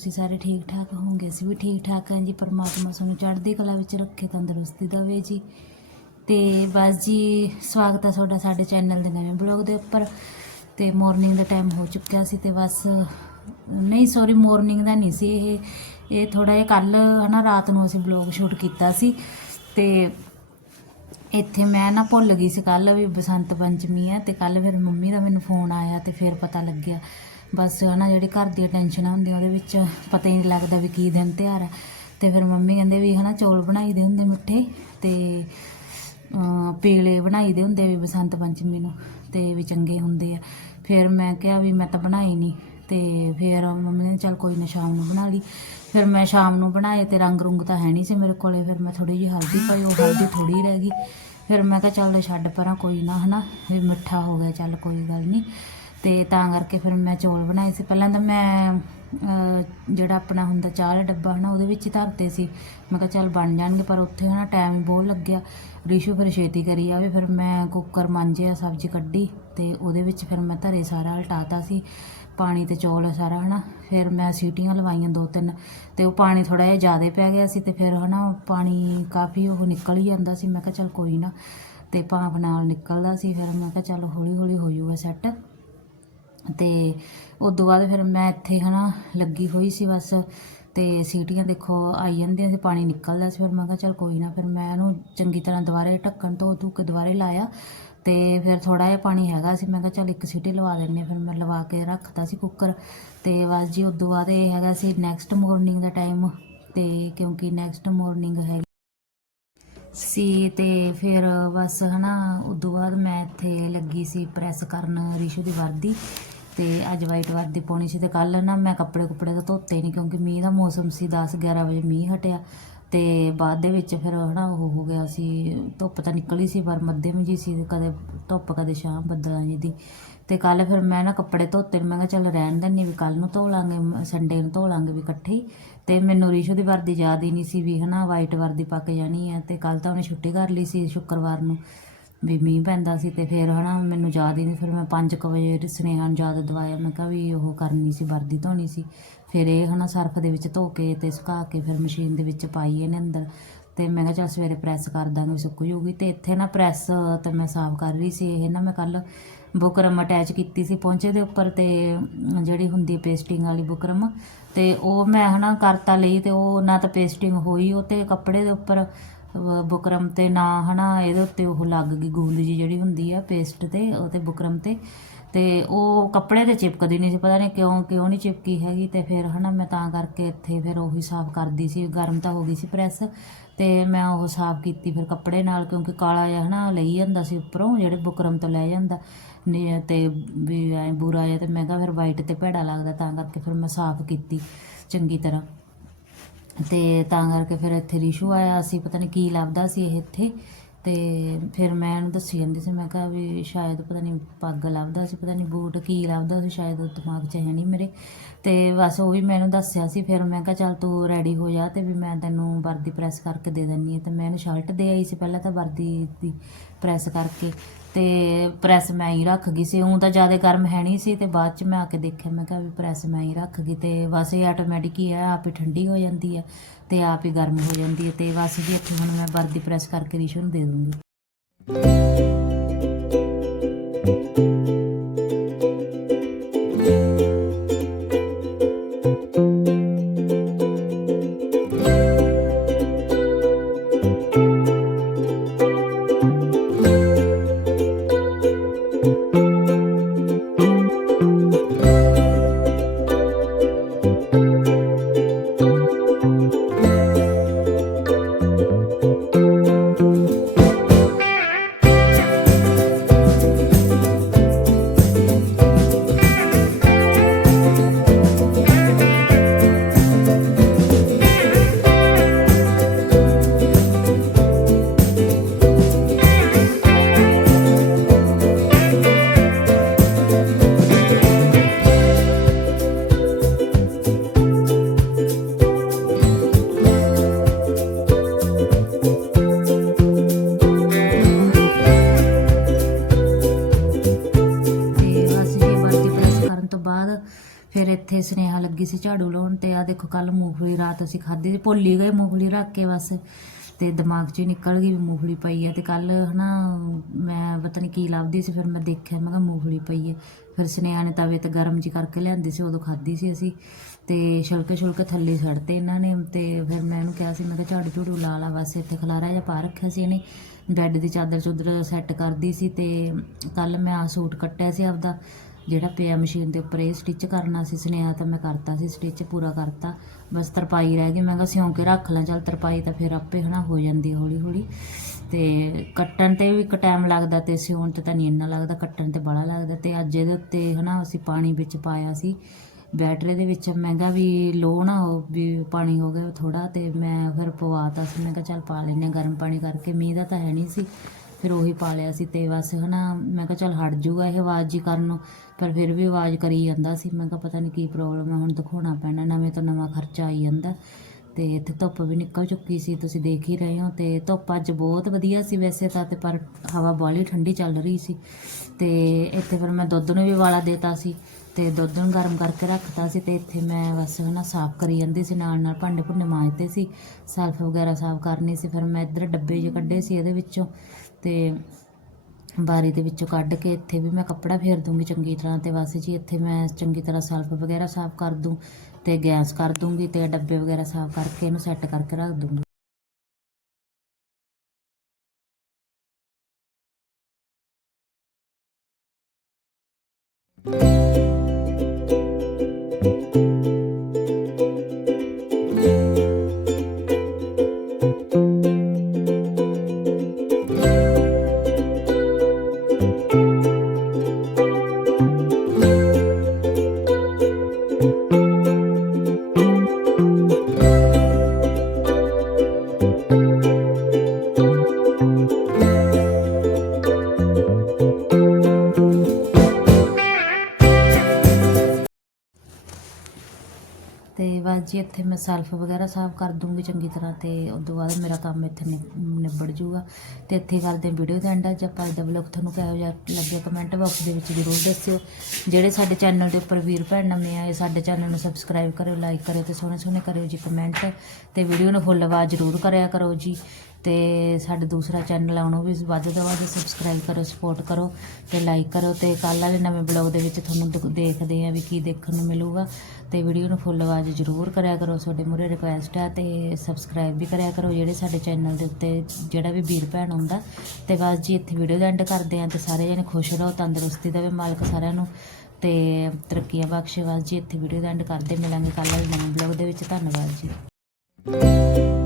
ਤੁਸੀਂ ਸਾਰੇ ਠੀਕ ਠਾਕ ਹੋਵੋਗੇ? ਅਸੀਂ ਵੀ ਠੀਕ ਠਾਕ ਹਾਂ ਜੀ। ਪਰਮਾਤਮਾ ਤੁਹਾਨੂੰ ਚੜ੍ਹਦੀ ਕਲਾ ਵਿੱਚ ਰੱਖੇ, ਤੰਦਰੁਸਤੀ ਦੇਵੇ ਜੀ। ਤੇ ਬਸ ਜੀ, ਸਵਾਗਤ ਹੈ ਤੁਹਾਡਾ ਸਾਡੇ ਚੈਨਲ ਦੇ ਨਵੇਂ ਬਲੌਗ ਦੇ ਉੱਪਰ। ਤੇ ਮਾਰਨਿੰਗ ਦਾ ਟਾਈਮ ਹੋ ਚੁੱਕਿਆ ਸੀ ਤੇ ਬਸ, ਨਹੀਂ ਸੌਰੀ ਮਾਰਨਿੰਗ ਦਾ ਨਹੀਂ ਸੀ ਇਹ। ਇਹ ਥੋੜਾ ਜਿਹਾ ਕੱਲ ਹਨਾ, ਰਾਤ ਨੂੰ ਅਸੀਂ ਬਲੌਗ ਸ਼ੂਟ ਕੀਤਾ ਸੀ। ਤੇ ਇੱਥੇ ਮੈਂ ਨਾ ਭੁੱਲ ਗਈ ਸੀ ਕੱਲ ਵੀ ਬਸੰਤ ਪੰਚਮੀ ਆ ਤੇ ਕੱਲ ਫਿਰ ਮੰਮੀ ਦਾ ਮੈਨੂੰ ਫੋਨ ਆਇਆ ਤੇ ਫਿਰ ਪਤਾ ਲੱਗਿਆ। ਬਸ ਹਨਾ, ਜਿਹੜੀ ਘਰ ਦੀਆਂ ਟੈਨਸ਼ਨਾਂ ਹੁੰਦੀਆਂ, ਉਹਦੇ ਵਿੱਚ ਪਤਾ ਹੀ ਨਹੀਂ ਲੱਗਦਾ ਵੀ ਕੀ ਦਿਨ ਤਿਉਹਾਰ ਹੈ ਤੇ ਫਿਰ ਮੰਮੀ ਕਹਿੰਦੇ ਵੀ ਹਨਾ, ਚੌਲ ਬਣਾਈ ਦੇ ਹੁੰਦੇ ਮਿੱਠੇ ਤੇ ਪੀਲੇ ਬਣਾਈ ਦੇ ਹੁੰਦੇ ਵੀ ਬਸੰਤ ਪੰਚਮੀ ਨੂੰ, ਤੇ ਵੀ ਚੰਗੇ ਹੁੰਦੇ ਆ। ਫਿਰ ਮੈਂ ਕਿਹਾ ਵੀ ਮੈਂ ਤਾਂ ਬਣਾਈ ਨਹੀਂ ਤੇ ਫਿਰ ਮੰਮੀ ਨੇ ਚੱਲ ਕੋਈ ਨਾ, ਸ਼ਾਮ ਨੂੰ ਬਣਾ ਲਈ। ਫਿਰ ਮੈਂ ਸ਼ਾਮ ਨੂੰ ਬਣਾਏ ਤੇ ਰੰਗ ਰੁੰਗ ਤਾਂ ਹੈ ਨਹੀਂ ਸੀ ਮੇਰੇ ਕੋਲੇ, ਫਿਰ ਮੈਂ ਥੋੜੀ ਜਿਹੀ ਹਲਦੀ ਪਾਈ, ਉਹ ਹਲਦੀ ਥੋੜੀ ਰਹਿ ਗਈ। ਫਿਰ ਮੈਂ ਕਿਹਾ ਚੱਲ ਛੱਡ ਪਰਾਂ, ਕੋਈ ਨਾ ਹਨਾ, ਵੀ ਮਿੱਠਾ ਹੋ ਗਿਆ, ਚੱਲ ਕੋਈ ਗੱਲ ਨਹੀਂ ਤੇ ਤਾਂ ਕਰਕੇ ਫਿਰ ਮੈਂ ਚੌਲ ਬਣਾਏ ਸੀ। ਪਹਿਲਾਂ ਤਾਂ ਮੈਂ ਜਿਹੜਾ ਆਪਣਾ ਹੁੰਦਾ ਚਾਹ ਵਾਲਾ ਡੱਬਾ ਹਨਾ, ਉਹਦੇ ਵਿੱਚ ਹੀ ਧਰਤੇ ਸੀ। ਮੈਂ ਕਿਹਾ ਚੱਲ ਬਣ ਜਾਣਗੇ, ਪਰ ਉੱਥੇ ਹਨਾ ਟਾਈਮ ਬਹੁਤ ਲੱਗਿਆ। ਰਿਸ਼ੂ ਫਿਰ ਛੇਤੀ ਕਰੀ ਆਵੇ ਫਿਰ ਮੈਂ ਕੁੱਕਰ ਮਾਂਜਿਆ, ਸਬਜ਼ੀ ਕੱਢੀ ਤੇ ਉਹਦੇ ਵਿੱਚ ਫਿਰ ਮੈਂ ਧਰੇ ਸਾਰਾ, ਹਲਟਾਤਾ ਸੀ। ਪਾਣੀ ਤੇ ਚੌਲ ਸਾਰਾ ਹਨਾ, ਫਿਰ ਮੈਂ ਸੀਟੀਆਂ ਲਵਾਈਆਂ ਦੋ ਤਿੰਨ ਤੇ ਉਹ ਪਾਣੀ ਥੋੜਾ ਜਿਹਾ ਜ਼ਿਆਦਾ ਪੈ ਗਿਆ ਸੀ ਤੇ ਫਿਰ ਹਨਾ ਪਾਣੀ ਕਾਫੀ ਉਹ ਨਿਕਲ ਹੀ ਜਾਂਦਾ ਸੀ। ਮੈਂ ਕਿਹਾ ਚੱਲ ਕੋਈ ਨਾ, ਤੇ ਭਾਫ ਨਾਲ ਨਿਕਲਦਾ ਸੀ। ਫਿਰ ਮੈਂ ਕਿਹਾ ਚੱਲ ਹੌਲੀ ਹੌਲੀ ਹੋ ਜਾਊਗਾ ਸੈੱਟ ਤੇ ਉਦੋਂ ਬਾਅਦ ਫਿਰ ਮੈਂ ਇੱਥੇ ਹਨਾ ਲੱਗੀ ਹੋਈ ਸੀ ਬਸ ਤੇ ਸੀਟੀਆਂ ਦੇਖੋ ਆਈ ਜਾਂਦੀਆਂ ਸੀ, ਪਾਣੀ ਨਿਕਲਦਾ ਸੀ ਫਿਰ ਮੈਂ ਕਿਹਾ ਚੱਲ ਕੋਈ ਨਾ, ਫਿਰ ਮੈਂ ਇਹਨੂੰ ਚੰਗੀ ਤਰ੍ਹਾਂ ਦੁਬਾਰੇ ਢੱਕਣ ਤੋਂ ਧੂ ਕੇ ਦੁਬਾਰੇ ਲਾਇਆ ਤੇ ਫਿਰ ਥੋੜਾ ਜਿਹਾ ਪਾਣੀ ਹੈਗਾ ਸੀ, ਮੈਂ ਕਿਹਾ ਚੱਲ ਇੱਕ ਸੀਟੀ ਲਵਾ ਦਿੰਨੇ ਫਿਰ ਮੈਂ ਲਵਾ ਕੇ ਰੱਖਤਾ ਸੀ ਕੁੱਕਰ ਤੇ ਬਸ ਜੀ ਉਦੋਂ ਬਾਅਦ ਇਹ ਹੈਗਾ ਸੀ ਨੈਕਸਟ ਮਾਰਨਿੰਗ ਦਾ ਟਾਈਮ ਤੇ ਕਿਉਂਕਿ ਨੈਕਸਟ ਮਾਰਨਿੰਗ ਹੈ ਸੀ ਤੇ ਫਿਰ ਬਸ ਹਨਾ ਉਦੋਂ ਬਾਅਦ ਮੈਂ ਇੱਥੇ ਲੱਗੀ ਸੀ ਪ੍ਰੈਸ ਕਰਨ ਰਿਸ਼ੂ ਦੀ ਵਰਦੀ ਤੇ ਅੱਜ ਵਾਈਟ ਵਰਦੀ ਪਾਉਣੀ ਸੀ ਤੇ ਕੱਲ ਨਾ ਮੈਂ ਕੱਪੜੇ ਕੁੱਪੜੇ ਤਾਂ ਧੋਤੇ ਨਹੀਂ ਕਿਉਂਕਿ ਮੀਂਹ ਦਾ ਮੌਸਮ ਸੀ 10 11 ਵਜੇ ਮੀਂਹ ਹਟਿਆ ਤੇ ਬਾਅਦ ਦੇ ਵਿੱਚ ਫਿਰ ਹਨਾ ਉਹ ਹੋ ਗਿਆ ਸੀ, ਧੁੱਪ ਤਾਂ ਨਿਕਲੀ ਸੀ ਪਰ ਮੱਧਮ ਜੀ ਸੀ ਕਦੇ ਧੁੱਪ, ਕਦੇ ਸ਼ਾਮ ਬੱਦਲਾਂ ਜੀ ਦੀ। ਤੇ ਕੱਲ ਫਿਰ ਮੈਂ ਨਾ ਕੱਪੜੇ ਧੋਤੇ ਮੈਂ ਕਿਹਾ ਚੱਲ ਰਹਿਣ ਦਿੰਨੀ ਵੀ ਕੱਲ ਨੂੰ ਧੋ ਲਾਂਗੇ ਸੰਡੇ ਨੂੰ ਧੋ ਲਾਂਗੇ ਵੀ ਇਕੱਠੇ ਹੀ। ਤੇ ਮੈਨੂੰ ਰੀਸ਼ੂ ਦੀ ਵਰਦੀ ਯਾਦ ਹੀ ਨਹੀਂ ਸੀ ਵੀ ਹਨਾ ਵਾਈਟ ਵਰਦੀ ਪਾ ਕੇ ਜਾਣੀ ਹੈ ਤੇ ਕੱਲ ਤਾਂ ਉਹਨੇ ਛੁੱਟੀ ਕਰ ਲਈ ਸੀ ਸ਼ੁੱਕਰਵਾਰ ਨੂੰ। ਵੀ ਮੀਂਹ ਪੈਂਦਾ ਸੀ ਤੇ ਫਿਰ ਹਨਾ ਮੈਨੂੰ ਯਾਦ ਹੀ ਨਹੀਂ, ਫਿਰ ਮੈਂ 5 ਵਜੇ ਸੁਨੇਹਾ ਨੂੰ ਯਾਦ ਦਵਾਇਆ, ਮੈਂ ਕਿਹਾ ਵੀ ਉਹ ਕਰਨੀ ਸੀ, ਵਰਦੀ ਧੋਣੀ ਸੀ। ਫਿਰ ਇਹ ਹਨਾ ਸਰਫ ਦੇ ਵਿੱਚ ਧੋ ਕੇ ਤੇ ਸੁਕਾ ਕੇ ਫਿਰ ਮਸ਼ੀਨ ਦੇ ਵਿੱਚ ਪਾਈ ਇਹਨੇ ਅੰਦਰ। ਤੇ ਮੈਂ ਕਿਹਾ ਚੱਲ ਸਵੇਰੇ ਪ੍ਰੈਸ ਕਰ ਦਾਂਗੇ ਵੀ ਸੁੱਕ ਜੂਗੀ। ਤੇ ਇੱਥੇ ਨਾ ਪ੍ਰੈਸ ਤੇ ਮੈਂ ਸਾਫ਼ ਕਰ ਰਹੀ ਸੀ, ਇਹ ਨਾ ਮੈਂ ਕੱਲ ਬੁਕਰਮ ਅਟੈਚ ਕੀਤੀ ਸੀ ਪਹੁੰਚੇ ਦੇ ਉੱਪਰ ਤੇ ਜਿਹੜੀ ਹੁੰਦੀ ਪੇਸਟਿੰਗ ਵਾਲੀ ਬੁਕਰਮ, ਤੇ ਉਹ ਮੈਂ ਹਨਾ ਕਰਤਾ ਲਈ ਤੇ ਉਹ ਨਾ ਤਾਂ ਪੇਸਟਿੰਗ ਹੋਈ, ਉਹ ਤੇ ਕੱਪੜੇ ਦੇ ਉੱਪਰ ਬੁਕਰਮ ਤੇ ਨਾ, ਹਨਾ, ਇਹਦੇ ਉੱਤੇ ਉਹ ਲੱਗ ਗਈ ਗੂੰਦ ਜੀ ਜਿਹੜੀ ਹੁੰਦੀ ਆ, ਪੇਸਟ ਤੇ, ਉਹ ਤੇ ਬੁਕਰਮ ਤੇ। ਤੇ ਉਹ ਕੱਪੜੇ ਤੇ ਚਿਪਕਦੀ ਨਹੀਂ ਸੀ, ਪਤਾ ਨਹੀਂ ਕਿਉਂ ਕਿਉਂ ਨਹੀਂ ਚਿਪਕੀ ਹੈਗੀ। ਤੇ ਫਿਰ, ਹਨਾ, ਮੈਂ ਤਾਂ ਕਰਕੇ ਇੱਥੇ ਫਿਰ ਉਹੀ ਸਾਫ਼ ਕਰਦੀ ਸੀ, ਗਰਮ ਤਾਂ ਹੋ ਗਈ ਸੀ ਪ੍ਰੈਸ। ਤੇ ਮੈਂ ਉਹ ਸਾਫ਼ ਕੀਤੀ ਫਿਰ ਕੱਪੜੇ ਨਾਲ, ਕਿਉਂਕਿ ਕਾਲਾ ਜਿਹਾ, ਹਨਾ, ਲਈ ਜਾਂਦਾ ਸੀ ਉੱਪਰੋਂ, ਜਿਹੜੇ ਬੁਕਰਮ ਤੋਂ ਲੈ ਜਾਂਦਾ। ਨੇ, ਤੇ ਵੀ ਐ ਬੁਰਾ ਜਿਹਾ, ਤੇ ਮੈਂ ਕਿਹਾ ਫਿਰ ਵਾਈਟ ਤੇ ਭੈੜਾ ਲੱਗਦਾ, ਤਾਂ ਕਰਕੇ ਫਿਰ ਮੈਂ ਸਾਫ਼ ਕੀਤੀ, ਚੰਗੀ ਤਰ੍ਹਾਂ। ਤੇ ਤਾਂ ਕਰਕੇ ਫਿਰ ਇੱਥੇ ਰਿਸ਼ੂ ਆਇਆ ਸੀ ਪਤਾ ਨਹੀਂ ਕੀ ਲੱਭਦਾ ਸੀ ਇਹ ਇੱਥੇ। ਤੇ ਫਿਰ ਮੈਂ ਇਹਨੂੰ ਦੱਸੀ ਜਾਂਦੀ ਸੀ, ਮੈਂ ਕਿਹਾ ਵੀ ਸ਼ਾਇਦ ਪਤਾ ਨਹੀਂ ਪੱਗ ਲੱਭਦਾ ਸੀ, ਪਤਾ ਨਹੀਂ ਬੂਟ ਕੀ ਲੱਭਦਾ ਸੀ, ਸ਼ਾਇਦ ਉਹ ਦਿਮਾਗ 'ਚ ਹੈ ਨਹੀਂ ਮੇਰੇ। ਤੇ ਬਸ ਉਹ ਵੀ ਮੈਨੂੰ ਦੱਸਿਆ ਸੀ, ਫਿਰ ਮੈਂ ਕਿਹਾ ਚੱਲ ਤੂੰ ਰੈਡੀ ਹੋ ਜਾ ਤੇ ਵੀ ਮੈਂ ਤੈਨੂੰ ਵਰਦੀ ਪ੍ਰੈਸ ਕਰਕੇ ਦੇ ਦਿੰਨੀ ਹਾਂ। ਤੇ ਮੈਂ ਇਹਨੂੰ ਸ਼ਰਟ ਦੇ ਆਈ ਸੀ, ਪਹਿਲਾਂ ਤਾਂ ਵਰਦੀ ਦੀ ਪ੍ਰੈਸ ਕਰਕੇ ਤੇ ਪ੍ਰੈਸ ਮੈਂ ਹੀ ਰੱਖ ਗਈ ਸੀ। ਉਹ ਤਾਂ ਜ਼ਿਆਦਾ ਗਰਮ ਹੈ ਨਹੀਂ ਸੀ ਤੇ ਬਾਅਦ ਚ ਮੈਂ ਆ ਕੇ ਦੇਖਿਆ, ਮੈਂ ਕਿਹਾ ਵੀ ਪ੍ਰੈਸ ਮੈਂ ਹੀ ਰੱਖ ਗਈ ਤੇ ਬਸ ਇਹ ਆਟੋਮੈਟਿਕ ਹੀ ਹੈ, ਆਪ ਹੀ ਠੰਡੀ ਹੋ ਜਾਂਦੀ ਹੈ ਤੇ ਆਪ ਹੀ ਗਰਮ ਹੋ ਜਾਂਦੀ ਹੈ ਤੇ ਬਸ ਜੀ ਇੱਥੇ ਹੁਣ ਮੈਂ ਵਰਦੀ ਪ੍ਰੈਸ ਕਰਕੇ ਰਿਸ਼ੂ ਨੂੰ ਦੇ ਦੂੰਗੀ। ਫਿਰ ਇੱਥੇ ਸੁਨੇਹਾ ਲੱਗੀ ਸੀ ਝਾੜੂ ਲਾਉਣ ਤੇ ਆ ਦੇਖੋ ਕੱਲ ਮੂੰਗਫਲੀ ਰਾਤ ਅਸੀਂ ਖਾਧੀ ਸੀ, ਭੁੱਲੀ ਗਏ ਮੂੰਗਫਲੀ ਰੱਖ ਕੇ ਬਸ। ਤੇ ਦਿਮਾਗ 'ਚ ਹੀ ਨਿਕਲ ਗਈ ਵੀ ਮੂੰਗਫਲੀ ਪਈ ਹੈ ਤੇ ਕੱਲ ਹਨਾ, ਮੈਂ ਪਤਾ ਨਹੀਂ ਕੀ ਲੱਭਦੀ ਸੀ, ਫਿਰ ਮੈਂ ਦੇਖਿਆ, ਮੈਂ ਕਿਹਾ ਮੂੰਗਫਲੀ ਪਈ ਹੈ ਫਿਰ ਸੁਨੇਹਾ ਨੇ ਤਵੇ ਤੇ ਗਰਮ ਜੀ ਕਰਕੇ ਲਿਆਂਦੀ ਸੀ, ਉਦੋਂ ਖਾਧੀ ਸੀ ਅਸੀਂ। ਤੇ ਛਿਲਕੇ ਛੁਲਕੇ ਥੱਲੇ ਛੱਡਤੇ ਇਹਨਾਂ ਨੇ, ਤੇ ਫਿਰ ਮੈਂ ਇਹਨੂੰ ਕਿਹਾ ਸੀ, ਮੈਂ ਕਿਹਾ ਝਾੜੂ ਝੂੜੂ ਲਾ ਲਾ ਬਸ, ਇੱਥੇ ਖਲਾਰਾ ਜਿਹਾ ਪਾ ਰੱਖਿਆ ਸੀ ਇਹਨੇ। ਬੈੱਡ ਦੀ ਚਾਦਰ ਚੁੱਦਰ ਸੈੱਟ ਕਰਦੀ ਸੀ ਤੇ ਕੱਲ ਮੈਂ ਆ ਸੂਟ ਕੱਟਿਆ ਸੀ ਆਪਦਾ। ਜਿਹੜਾ ਪਿਆ ਮਸ਼ੀਨ ਦੇ ਉੱਪਰ, ਇਹ ਸਟਿਚ ਕਰਨਾ ਸੀ ਸੁਨੇਹਾ ਤਾਂ ਮੈਂ ਕਰਤਾ ਸੀ ਸਟਿਚ ਪੂਰਾ ਕਰਤਾ। ਬਸ ਤਰਪਾਈ ਰਹਿ ਗਈ, ਮੈਂ ਕਿਹਾ ਸਿਉਂ ਕੇ ਰੱਖ ਲਾਂ, ਚੱਲ ਤਰਪਾਈ ਤਾਂ ਫਿਰ ਆਪੇ ਹਨਾ ਹੋ ਜਾਂਦੀ ਹੌਲੀ ਹੌਲੀ ਤੇ ਕੱਟਣ ਤੇ ਵੀ ਇੱਕ ਟਾਈਮ ਲੱਗਦਾ ਤੇ ਸਿਉਣ ਤੇ ਤਾਂ ਨਹੀਂ ਇੰਨਾ ਲੱਗਦਾ, ਕੱਟਣ ਤੇ ਬੜਾ ਲੱਗਦਾ। ਤੇ ਅੱਜ ਇਹਦੇ ਉੱਤੇ ਹਨਾ ਅਸੀਂ ਪਾਣੀ ਵਿੱਚ ਪਾਇਆ ਸੀ, ਬੈਟਰੀ ਦੇ ਵਿੱਚ। ਮਹਿੰਗਾ ਵੀ ਲੋ ਨਾ ਹੋ ਵੀ ਪਾਣੀ ਹੋ ਗਿਆ ਥੋੜਾ ਤੇ ਮੈਂ ਫਿਰ ਪਵਾਤਾ ਸੀ। ਮੈਂ ਕਿਹਾ ਚੱਲ ਪਾ ਲੈਨੇ ਆਂ ਗਰਮ ਪਾਣੀ ਕਰਕੇ। ਮੀਂਹ ਦਾ ਤਾਂ ਹੈ ਨਹੀਂ ਸੀ। ਫਿਰ ਉਹੀ ਪਾ ਲਿਆ ਸੀ ਤੇ ਬਸ ਹਨਾ, ਮੈਂ ਕਿਹਾ ਚੱਲ ਹਟ ਜੂਗਾ ਇਹ ਆਵਾਜ਼ ਜੀ ਕਰਨ ਨੂੰ, ਪਰ ਫਿਰ ਵੀ ਆਵਾਜ਼ ਕਰੀ ਜਾਂਦਾ ਸੀ। ਮੈਂ ਕਿਹਾ ਪਤਾ ਨਹੀਂ ਕੀ ਪ੍ਰੋਬਲਮ ਹੈ ਹੁਣ ਦਿਖਾਉਣਾ ਪੈਣਾ, ਨਵੇਂ ਤੋਂ ਨਵਾਂ ਖਰਚਾ ਆਈ ਜਾਂਦਾ। ਤੇ ਇੱਥੇ ਧੁੱਪ ਵੀ ਨਿਕਲ ਚੁੱਕੀ ਸੀ, ਤੁਸੀਂ ਦੇਖ ਹੀ ਰਹੇ ਹੋ। ਤੇ ਧੁੱਪ ਅੱਜ ਬਹੁਤ ਵਧੀਆ ਸੀ ਵੈਸੇ ਤਾਂ ਤੇ, ਪਰ ਹਵਾ ਬਾਹਲੀ ਠੰਡੀ ਚੱਲ ਰਹੀ ਸੀ। ਤੇ ਇੱਥੇ ਫਿਰ ਮੈਂ ਦੁੱਧ ਨੂੰ ਵੀ ਵਾਲਾ ਦੇਤਾ ਸੀ, ਤੇ ਦੁੱਧ ਨੂੰ ਗਰਮ ਕਰਕੇ ਰੱਖਤਾ ਸੀ ਤੇ ਇੱਥੇ ਮੈਂ ਬਸ ਹਨਾ ਸਾਫ਼ ਕਰੀ ਜਾਂਦੀ ਸੀ, ਨਾਲ ਨਾਲ ਭਾਂਡੇ ਭੁੰਡੇ ਮਾਂਜਦੇ ਸੀ, ਸੈਲਫ ਵਗੈਰਾ ਸਾਫ਼ ਕਰਨੀ ਸੀ। ਫਿਰ ਮੈਂ ਇੱਧਰ ਡੱਬੇ ਜਿਹੇ ਕੱਢੇ ਸੀ ਇਹਦੇ ਵਿੱਚੋਂ ਤੇ ਬਾਰੀ ਦੇ ਵਿੱਚੋਂ ਕੱਢ ਕੇ ਇੱਥੇ ਵੀ ਮੈਂ ਕੱਪੜਾ ਫੇਰ ਦੂੰਗੀ ਚੰਗੀ ਤਰ੍ਹਾਂ ਤੇ ਬਸ ਜੀ, ਇੱਥੇ ਮੈਂ ਚੰਗੀ ਤਰ੍ਹਾਂ ਸਲਫ ਵਗੈਰਾ ਸਾਫ਼ ਕਰ ਦੂੰ ਤੇ ਗੈਸ ਕਰ ਦੂੰਗੀ ਤੇ ਡੱਬੇ ਵਗੈਰਾ ਸਾਫ਼ ਕਰਕੇ ਇਹਨੂੰ ਸੈੱਟ ਕਰਕੇ ਰੱਖ ਦੂੰਗੀ। ਅਤੇ ਬਸ ਜੀ ਇੱਥੇ ਮੈਂ ਸੈਲਫ ਵਗੈਰਾ ਸਾਫ਼ ਕਰ ਦੂੰਗੀ ਚੰਗੀ ਤਰ੍ਹਾਂ ਅਤੇ ਉਸ ਤੋਂ ਬਾਅਦ ਮੇਰਾ ਕੰਮ ਇੱਥੇ ਨਿ- ਨਿਬੜ ਜੂਗਾ ਅਤੇ ਇੱਥੇ ਹੀ ਕਰਦੇ ਵੀਡੀਓ ਦਾ ਐਂਡ ਅੱਜ ਆਪਾਂ ਦਾ ਵਲੌਗ ਤੁਹਾਨੂੰ ਕਿਹੋ ਜਿਹਾ ਲੱਗਿਆ ਕਮੈਂਟ ਬਾਕਸ ਦੇ ਵਿੱਚ ਜ਼ਰੂਰ ਦੱਸਿਓ। ਜਿਹੜੇ ਸਾਡੇ ਚੈਨਲ ਦੇ ਉੱਪਰ ਵੀਰ ਭੈਣ ਨਵੇਂ ਆਏ, ਸਾਡੇ ਚੈਨਲ ਨੂੰ ਸਬਸਕ੍ਰਾਈਬ ਕਰਿਓ ਲਾਈਕ ਕਰਿਓ ਅਤੇ ਸੋਹਣੇ ਸੋਹਣੇ ਕਰਿਓ ਜੀ ਕਮੈਂਟ ਅਤੇ ਵੀਡੀਓ ਨੂੰ ਫੁੱਲ ਆਵਾਜ਼ ਜ਼ਰੂਰ ਕਰਿਆ ਕਰੋ ਜੀ। ਅਤੇ ਸਾਡਾ ਦੂਸਰਾ ਚੈਨਲ ਆ, ਉਹਨੂੰ ਵੀ ਵੱਧ ਤੋਂ ਵੱਧ ਸਬਸਕ੍ਰਾਈਬ ਕਰੋ ਸਪੋਰਟ ਕਰੋ ਅਤੇ ਲਾਈਕ ਕਰੋ ਅਤੇ ਕੱਲ੍ਹ ਵਾਲੇ ਨਵੇਂ ਬਲੌਗ ਦੇ ਵਿੱਚ ਤੁਹਾਨੂੰ ਦਿਖ- ਦੇਖਦੇ ਆ ਵੀ ਕੀ ਦੇਖਣ ਨੂੰ ਮਿਲੂਗਾ ਅਤੇ ਵੀਡੀਓ ਨੂੰ ਫੁੱਲ ਆਵਾਜ਼ ਜ਼ਰੂਰ ਕਰਿਆ ਕਰੋ, ਤੁਹਾਡੇ ਮੂਹਰੇ ਰਿਕੁਐਸਟ ਆ ਅਤੇ ਸਬਸਕ੍ਰਾਈਬ ਵੀ ਕਰਿਆ ਕਰੋ ਜਿਹੜੇ ਸਾਡੇ ਚੈਨਲ ਦੇ ਉੱਤੇ ਜਿਹੜਾ ਵੀ ਵੀਰ ਭੈਣ ਆਉਂਦਾ ਅਤੇ ਬਸ ਜੀ ਇੱਥੇ ਵੀਡੀਓ ਦਾ ਐਂਡ ਕਰਦੇ ਆ ਅਤੇ ਸਾਰੇ ਜਣੇ ਖੁਸ਼ ਰਹੋ, ਤੰਦਰੁਸਤੀ ਦੇਵੇ ਮਾਲਕ ਸਾਰਿਆਂ ਨੂੰ ਅਤੇ ਤਰੱਕੀਆਂ ਬਖਸ਼ੇ, ਬਸ ਜੀ ਇੱਥੇ ਵੀਡੀਓ ਦਾ ਐਂਡ ਕਰਦੇ, ਮਿਲਾਂਗੇ ਕੱਲ੍ਹ ਵਾਲੇ ਨਵੇਂ ਬਲੌਗ ਦੇ ਵਿੱਚ, ਧੰਨਵਾਦ ਜੀ।